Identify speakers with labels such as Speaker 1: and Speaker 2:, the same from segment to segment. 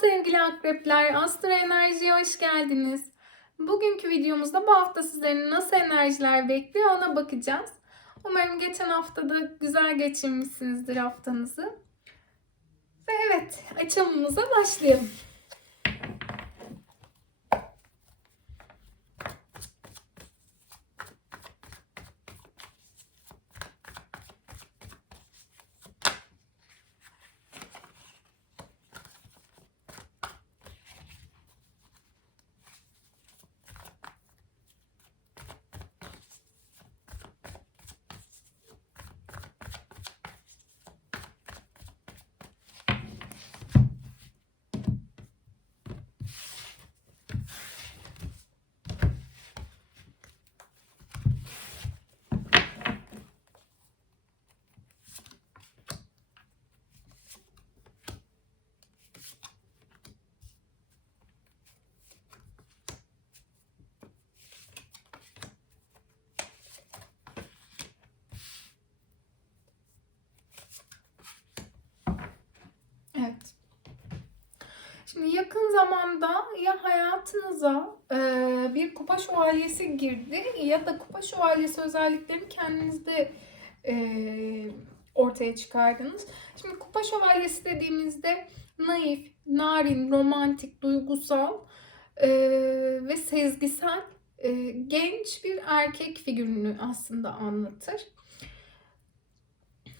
Speaker 1: sevgili akrepler, Astro Enerji'ye hoş geldiniz. Bugünkü videomuzda bu hafta sizlerin nasıl enerjiler bekliyor ona bakacağız. Umarım geçen haftada güzel geçirmişsinizdir haftanızı. Ve evet, açılımımıza başlayalım. Evet. Şimdi yakın zamanda ya hayatınıza e, bir kupa şövalyesi girdi ya da kupa şövalyesi özelliklerini kendinizde e, ortaya çıkardınız. Şimdi kupa şövalyesi dediğimizde naif, narin, romantik, duygusal e, ve sezgisel e, genç bir erkek figürünü aslında anlatır.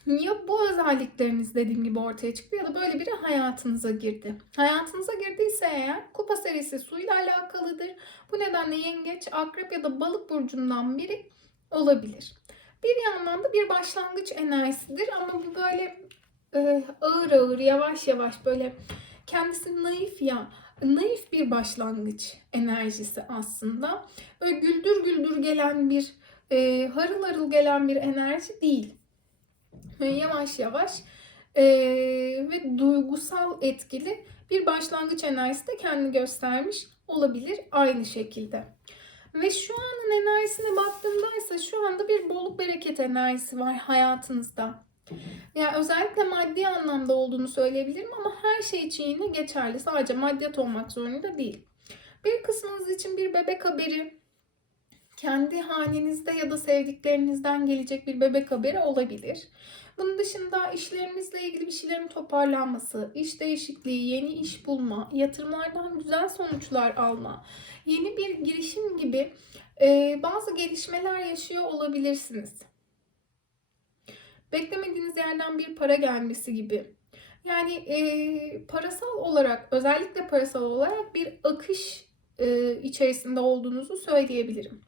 Speaker 1: Ya bu özellikleriniz dediğim gibi ortaya çıktı ya da böyle biri hayatınıza girdi. Hayatınıza girdiyse eğer kupa serisi suyla alakalıdır. Bu nedenle yengeç, akrep ya da balık burcundan biri olabilir. Bir yandan da bir başlangıç enerjisidir ama bu böyle e, ağır ağır, yavaş yavaş böyle kendisi naif ya, naif bir başlangıç enerjisi aslında. Böyle güldür güldür gelen bir, e, harıl harıl gelen bir enerji değil yavaş yavaş e, ve duygusal etkili bir başlangıç enerjisi de kendini göstermiş olabilir aynı şekilde. Ve şu anın enerjisine baktığımda ise şu anda bir bolluk bereket enerjisi var hayatınızda. Yani özellikle maddi anlamda olduğunu söyleyebilirim ama her şey için yine geçerli. Sadece maddiyat olmak zorunda değil. Bir kısmınız için bir bebek haberi, kendi hanenizde ya da sevdiklerinizden gelecek bir bebek haberi olabilir. Bunun dışında işlerinizle ilgili bir şeylerin toparlanması, iş değişikliği, yeni iş bulma, yatırımlardan güzel sonuçlar alma, yeni bir girişim gibi e, bazı gelişmeler yaşıyor olabilirsiniz. Beklemediğiniz yerden bir para gelmesi gibi. Yani e, parasal olarak, özellikle parasal olarak bir akış e, içerisinde olduğunuzu söyleyebilirim.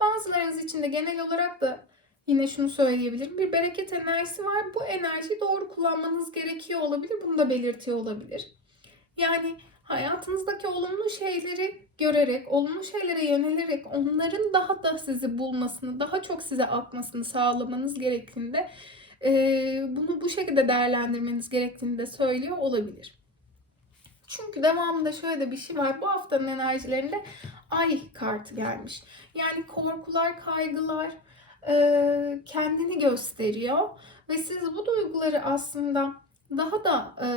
Speaker 1: Bazılarınız için de genel olarak da yine şunu söyleyebilirim. Bir bereket enerjisi var. Bu enerjiyi doğru kullanmanız gerekiyor olabilir. Bunu da belirtiyor olabilir. Yani hayatınızdaki olumlu şeyleri görerek, olumlu şeylere yönelerek onların daha da sizi bulmasını, daha çok size akmasını sağlamanız gerektiğinde bunu bu şekilde değerlendirmeniz gerektiğini de söylüyor olabilir. Çünkü devamında şöyle de bir şey var. Bu haftanın enerjilerinde ay kartı gelmiş. Yani korkular, kaygılar kendini gösteriyor. Ve siz bu duyguları aslında daha da e,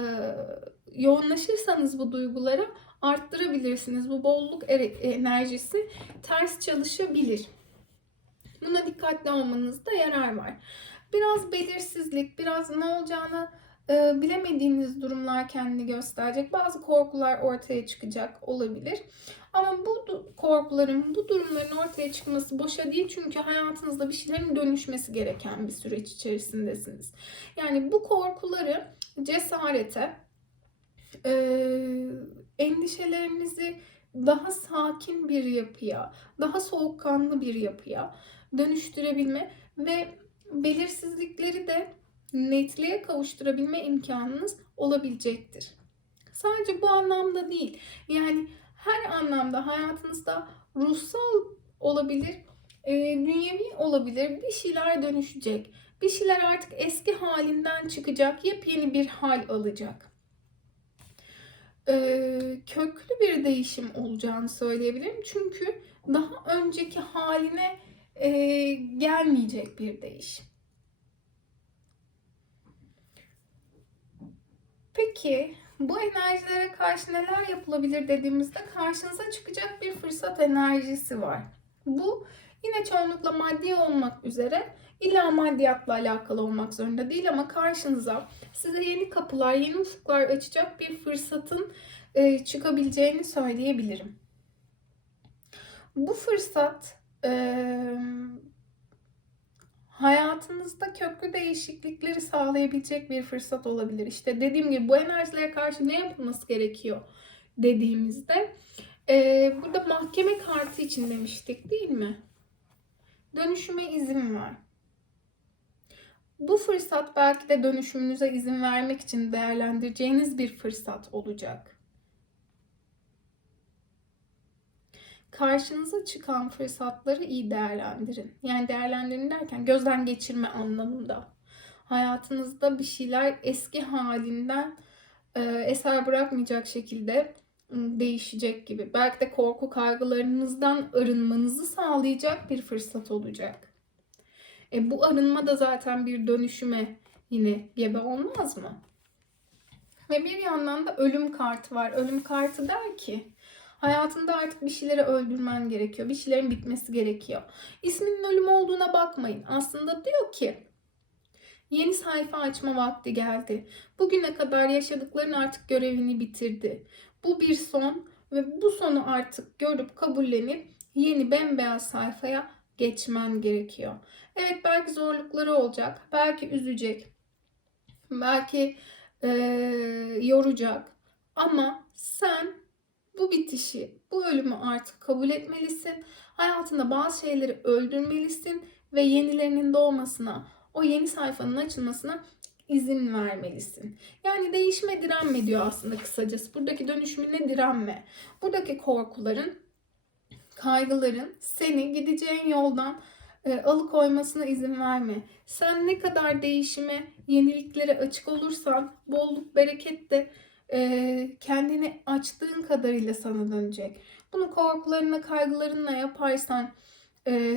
Speaker 1: yoğunlaşırsanız bu duyguları arttırabilirsiniz. Bu bolluk enerjisi ters çalışabilir. Buna dikkatli olmanızda yarar var. Biraz belirsizlik, biraz ne olacağını e, bilemediğiniz durumlar kendini gösterecek. Bazı korkular ortaya çıkacak olabilir. Ama bu korkuların, bu durumların ortaya çıkması boşa değil. Çünkü hayatınızda bir şeylerin dönüşmesi gereken bir süreç içerisindesiniz. Yani bu korkuları cesarete, e, endişelerinizi daha sakin bir yapıya, daha soğukkanlı bir yapıya dönüştürebilme ve belirsizlikleri de netliğe kavuşturabilme imkanınız olabilecektir. Sadece bu anlamda değil. Yani her anlamda hayatınızda ruhsal olabilir, e, dünyevi olabilir. Bir şeyler dönüşecek. Bir şeyler artık eski halinden çıkacak, yepyeni bir hal alacak. E, köklü bir değişim olacağını söyleyebilirim. Çünkü daha önceki haline e, gelmeyecek bir değişim. Peki Bu enerjilere karşı neler yapılabilir dediğimizde karşınıza çıkacak bir fırsat enerjisi var. Bu yine çoğunlukla maddi olmak üzere illa maddiyatla alakalı olmak zorunda değil ama karşınıza size yeni kapılar, yeni ufuklar açacak bir fırsatın e, çıkabileceğini söyleyebilirim. Bu fırsat e, hayatınızda köklü değişiklikleri sağlayabilecek bir fırsat olabilir. İşte dediğim gibi bu enerjilere karşı ne yapılması gerekiyor dediğimizde e, burada mahkeme kartı için demiştik değil mi? Dönüşüme izin var. Bu fırsat belki de dönüşümünüze izin vermek için değerlendireceğiniz bir fırsat olacak. Karşınıza çıkan fırsatları iyi değerlendirin. Yani değerlendirin derken gözden geçirme anlamında. Hayatınızda bir şeyler eski halinden e, eser bırakmayacak şekilde ıı, değişecek gibi. Belki de korku kaygılarınızdan arınmanızı sağlayacak bir fırsat olacak. E, bu arınma da zaten bir dönüşüme yine gebe olmaz mı? Ve bir yandan da ölüm kartı var. Ölüm kartı der ki hayatında artık bir şeyleri öldürmen gerekiyor. Bir şeylerin bitmesi gerekiyor. İsminin ölüm olduğuna bakmayın. Aslında diyor ki yeni sayfa açma vakti geldi. Bugüne kadar yaşadıkların artık görevini bitirdi. Bu bir son ve bu sonu artık görüp kabullenip yeni bembeyaz sayfaya geçmen gerekiyor. Evet belki zorlukları olacak, belki üzecek, belki e, yoracak ama sen bu bitişi, bu ölümü artık kabul etmelisin. Hayatında bazı şeyleri öldürmelisin ve yenilerinin doğmasına, o yeni sayfanın açılmasına izin vermelisin. Yani değişme direnme diyor aslında kısacası. Buradaki dönüşümüne direnme. Buradaki korkuların, kaygıların seni gideceğin yoldan e, alıkoymasına izin verme. Sen ne kadar değişime, yeniliklere açık olursan bolluk, bereket de e, kendini açtığın kadarıyla sana dönecek. Bunu korkularına, kaygılarınla yaparsan e,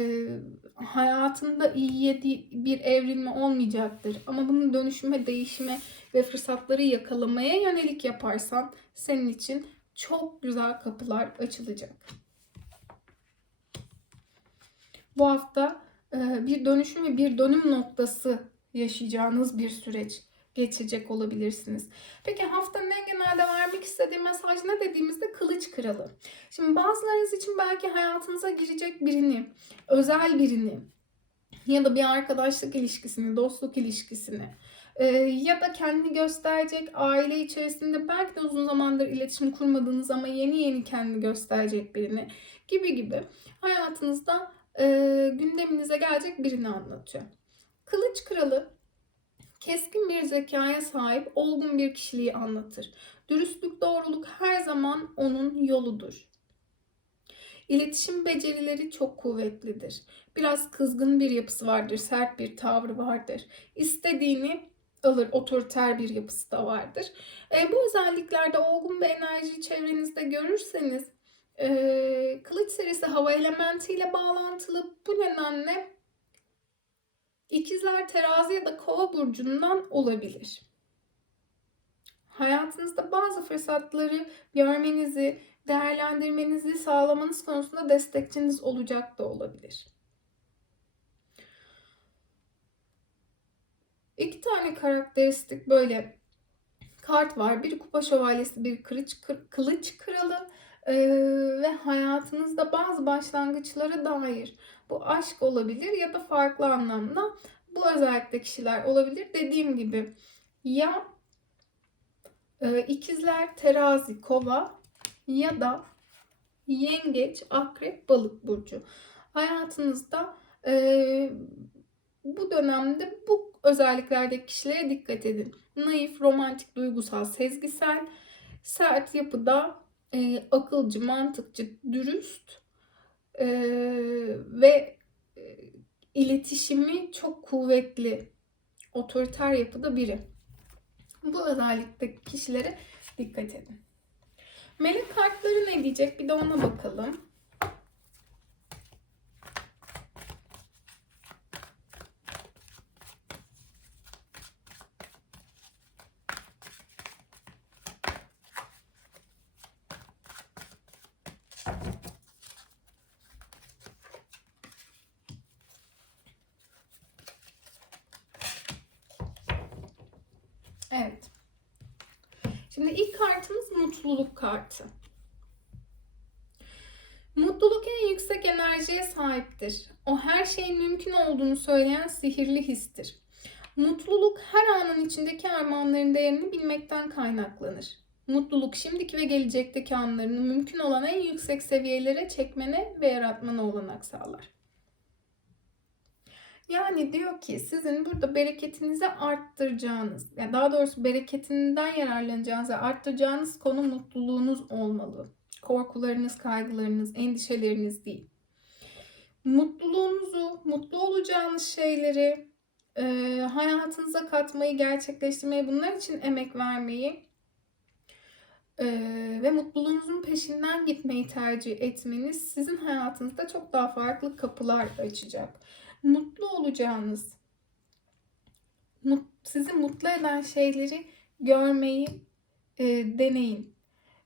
Speaker 1: hayatında iyiye bir evrilme olmayacaktır. Ama bunu dönüşüme, değişime ve fırsatları yakalamaya yönelik yaparsan senin için çok güzel kapılar açılacak. Bu hafta bir dönüşüm ve bir dönüm noktası yaşayacağınız bir süreç geçecek olabilirsiniz. Peki haftanın en genelde vermek istediği mesaj ne dediğimizde kılıç kralı. Şimdi bazılarınız için belki hayatınıza girecek birini, özel birini ya da bir arkadaşlık ilişkisini, dostluk ilişkisini e, ya da kendini gösterecek aile içerisinde belki de uzun zamandır iletişim kurmadığınız ama yeni yeni kendini gösterecek birini gibi gibi hayatınızda e, gündeminize gelecek birini anlatıyor. Kılıç kralı keskin bir zekaya sahip olgun bir kişiliği anlatır. Dürüstlük, doğruluk her zaman onun yoludur. İletişim becerileri çok kuvvetlidir. Biraz kızgın bir yapısı vardır, sert bir tavrı vardır. İstediğini alır, otoriter bir yapısı da vardır. E, bu özelliklerde olgun bir enerjiyi çevrenizde görürseniz e, kılıç serisi hava elementiyle bağlantılı. Bu nedenle ikizler terazi ya da kova burcundan olabilir. Hayatınızda bazı fırsatları görmenizi, değerlendirmenizi sağlamanız konusunda destekçiniz olacak da olabilir. İki tane karakteristik böyle kart var. Bir kupa şövalyesi, bir kılıç, kılıç kralı ee, ve hayatınızda bazı başlangıçlara dair bu aşk olabilir ya da farklı anlamda bu özellikle kişiler olabilir. Dediğim gibi ya e, ikizler, terazi, kova ya da yengeç, akrep, balık burcu. Hayatınızda e, bu dönemde bu özelliklerdeki kişilere dikkat edin. Naif, romantik, duygusal, sezgisel, sert yapıda e, akılcı, mantıkçı, dürüst e, ve iletişimi çok kuvvetli, otoriter yapıda biri. Bu özellikle kişilere dikkat edin. Melek kartları ne diyecek? Bir de ona bakalım. Evet. Şimdi ilk kartımız mutluluk kartı. Mutluluk en yüksek enerjiye sahiptir. O her şeyin mümkün olduğunu söyleyen sihirli histir. Mutluluk her anın içindeki armağanların değerini bilmekten kaynaklanır. Mutluluk şimdiki ve gelecekteki anlarını mümkün olan en yüksek seviyelere çekmene ve yaratmana olanak sağlar. Yani diyor ki sizin burada bereketinizi arttıracağınız, yani daha doğrusu bereketinden yararlanacağınız ve arttıracağınız konu mutluluğunuz olmalı. Korkularınız, kaygılarınız, endişeleriniz değil. Mutluluğunuzu, mutlu olacağınız şeyleri e, hayatınıza katmayı, gerçekleştirmeyi, bunlar için emek vermeyi e, ve mutluluğunuzun peşinden gitmeyi tercih etmeniz sizin hayatınızda çok daha farklı kapılar açacak. Mutlu olacağınız, sizi mutlu eden şeyleri görmeyi e, deneyin.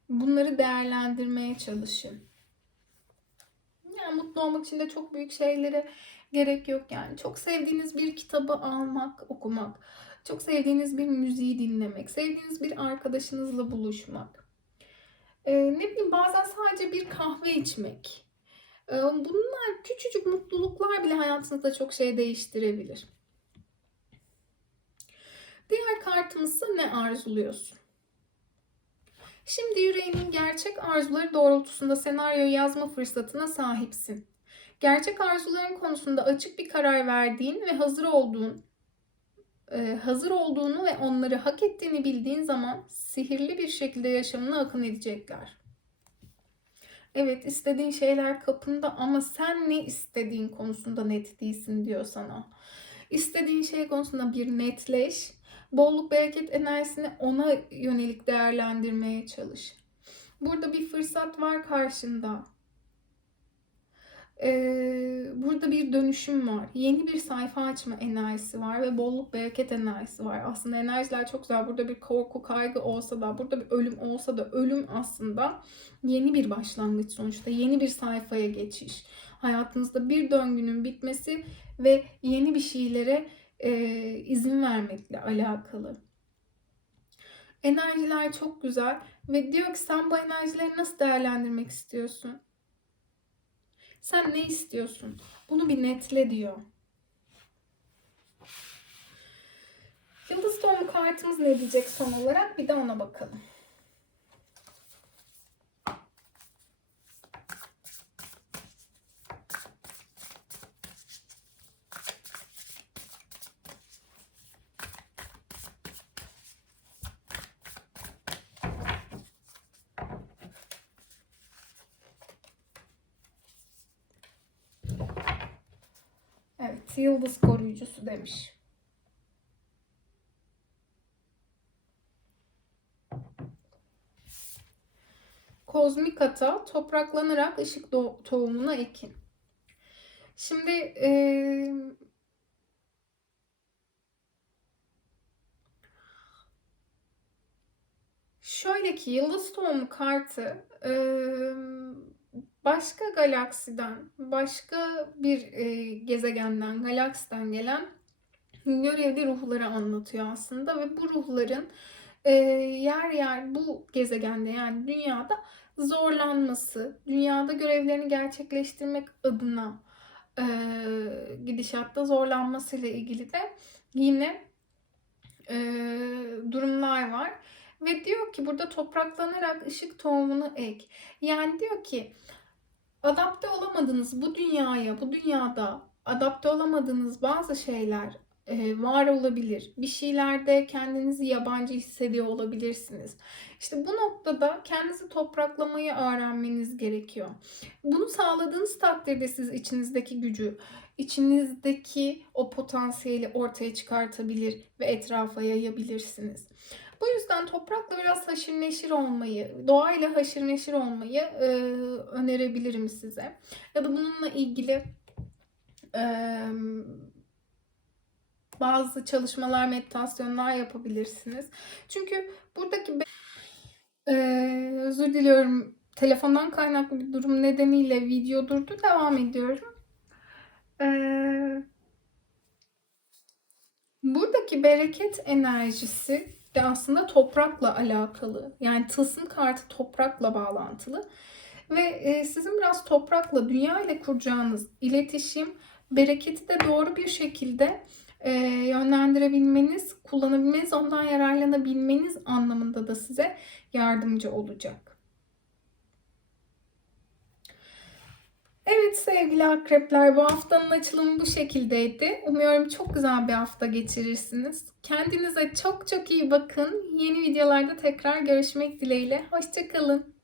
Speaker 1: Bunları değerlendirmeye çalışın. Yani mutlu olmak için de çok büyük şeylere gerek yok yani. Çok sevdiğiniz bir kitabı almak, okumak, çok sevdiğiniz bir müziği dinlemek, sevdiğiniz bir arkadaşınızla buluşmak. Ee, ne bileyim bazen sadece bir kahve içmek. Ee, bunlar küçücük mutluluklar bile hayatınızda çok şey değiştirebilir. Diğer kartımızsa ne arzuluyorsun? Şimdi yüreğinin gerçek arzuları doğrultusunda senaryo yazma fırsatına sahipsin. Gerçek arzuların konusunda açık bir karar verdiğin ve hazır olduğun e, hazır olduğunu ve onları hak ettiğini bildiğin zaman sihirli bir şekilde yaşamına akın edecekler. Evet istediğin şeyler kapında ama sen ne istediğin konusunda net değilsin diyor sana. İstediğin şey konusunda bir netleş bolluk bereket enerjisini ona yönelik değerlendirmeye çalış. Burada bir fırsat var karşında. Ee, burada bir dönüşüm var. Yeni bir sayfa açma enerjisi var ve bolluk bereket enerjisi var. Aslında enerjiler çok güzel. Burada bir korku, kaygı olsa da, burada bir ölüm olsa da ölüm aslında yeni bir başlangıç sonuçta. Yeni bir sayfaya geçiş. Hayatınızda bir döngünün bitmesi ve yeni bir şeylere e, izin vermekle alakalı. Enerjiler çok güzel ve diyor ki sen bu enerjileri nasıl değerlendirmek istiyorsun? Sen ne istiyorsun? Bunu bir netle diyor. Yıldız tohumu kartımız ne diyecek son olarak? Bir de ona bakalım. Evet, yıldız koruyucusu demiş. Kozmik ata topraklanarak ışık tohumuna ekin. Şimdi e, şöyle ki yıldız tohumu kartı e, başka galaksiden, başka bir e, gezegenden, galaksiden gelen görevli ruhları anlatıyor aslında ve bu ruhların e, yer yer bu gezegende yani dünyada zorlanması, dünyada görevlerini gerçekleştirmek adına e, gidişatta zorlanmasıyla ilgili de yine e, durumlar var. Ve diyor ki burada topraklanarak ışık tohumunu ek. Yani diyor ki adapte olamadığınız bu dünyaya, bu dünyada adapte olamadığınız bazı şeyler e, var olabilir. Bir şeylerde kendinizi yabancı hissediyor olabilirsiniz. İşte bu noktada kendinizi topraklamayı öğrenmeniz gerekiyor. Bunu sağladığınız takdirde siz içinizdeki gücü, içinizdeki o potansiyeli ortaya çıkartabilir ve etrafa yayabilirsiniz. Bu yüzden toprakla biraz haşır neşir olmayı, doğayla haşır neşir olmayı e, önerebilirim size. Ya da bununla ilgili e, bazı çalışmalar, meditasyonlar yapabilirsiniz. Çünkü buradaki e, özür diliyorum telefondan kaynaklı bir durum nedeniyle video durdu. Devam ediyorum. Ee, buradaki bereket enerjisi de aslında toprakla alakalı. Yani tılsım kartı toprakla bağlantılı. Ve e, sizin biraz toprakla, dünya ile kuracağınız iletişim, bereketi de doğru bir şekilde e, yönlendirebilmeniz, kullanabilmeniz, ondan yararlanabilmeniz anlamında da size yardımcı olacak. Evet sevgili akrepler bu haftanın açılımı bu şekildeydi. Umuyorum çok güzel bir hafta geçirirsiniz. Kendinize çok çok iyi bakın. Yeni videolarda tekrar görüşmek dileğiyle. Hoşçakalın.